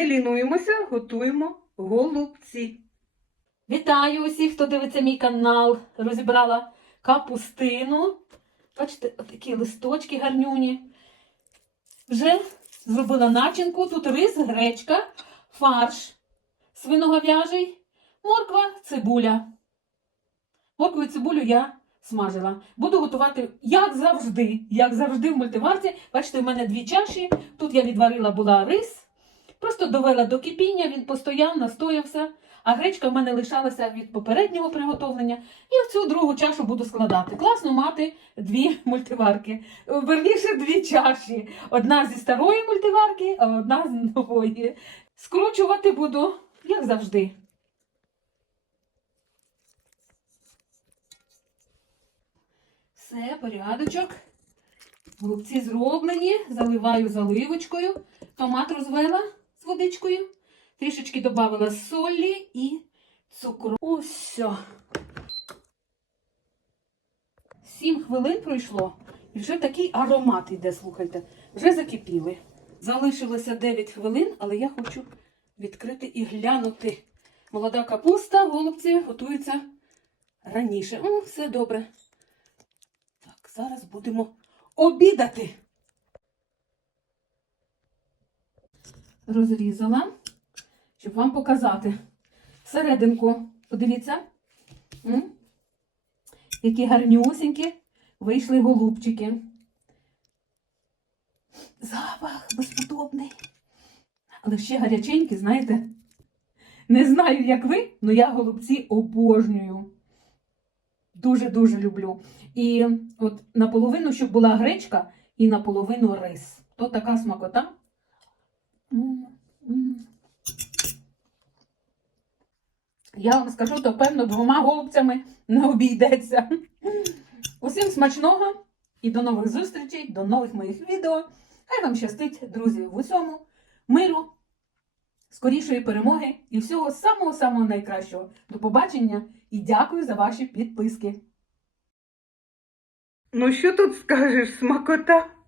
Не лінуємося, готуємо голубці. Вітаю усіх, хто дивиться мій канал. Розібрала капустину. Бачите, такі листочки гарнюні. Вже зробила начинку. Тут рис, гречка, фарш свиноговяжий, морква, цибуля. Моркву і цибулю я смажила. Буду готувати, як завжди, як завжди в мультиварці. Бачите, в мене дві чаші. Тут я відварила була рис. Просто довела до кипіння, він постояв, настоявся. А гречка в мене лишалася від попереднього приготовлення. І в цю другу чашу буду складати. Класно мати дві мультиварки. Верніше дві чаші. Одна зі старої мультиварки, а одна з нової. Скручувати буду, як завжди. Все, порядочок. Голубці зроблені, заливаю заливочкою. Томат розвела з водичкою. Трішечки додавала солі і цукру. Ось. Сім хвилин пройшло. І вже такий аромат йде, слухайте. Вже закипіли. Залишилося 9 хвилин, але я хочу відкрити і глянути. Молода капуста, голубці готуються раніше. О, все добре. Так, зараз будемо обідати. Розрізала, щоб вам показати. Серединку, подивіться, які гарнюсінькі вийшли голубчики. Запах безподобний. Але ще гаряченькі, знаєте. Не знаю, як ви, але я голубці обожнюю. Дуже-дуже люблю. І от наполовину, щоб була гречка, і наполовину рис. То така смакота. Я вам скажу, то певно двома голубцями не обійдеться. Усім смачного і до нових зустрічей, до нових моїх відео. Хай вам щастить, друзі, в усьому, миру, скорішої перемоги і всього самого-самого найкращого. До побачення і дякую за ваші підписки. Ну що тут скажеш, смакота?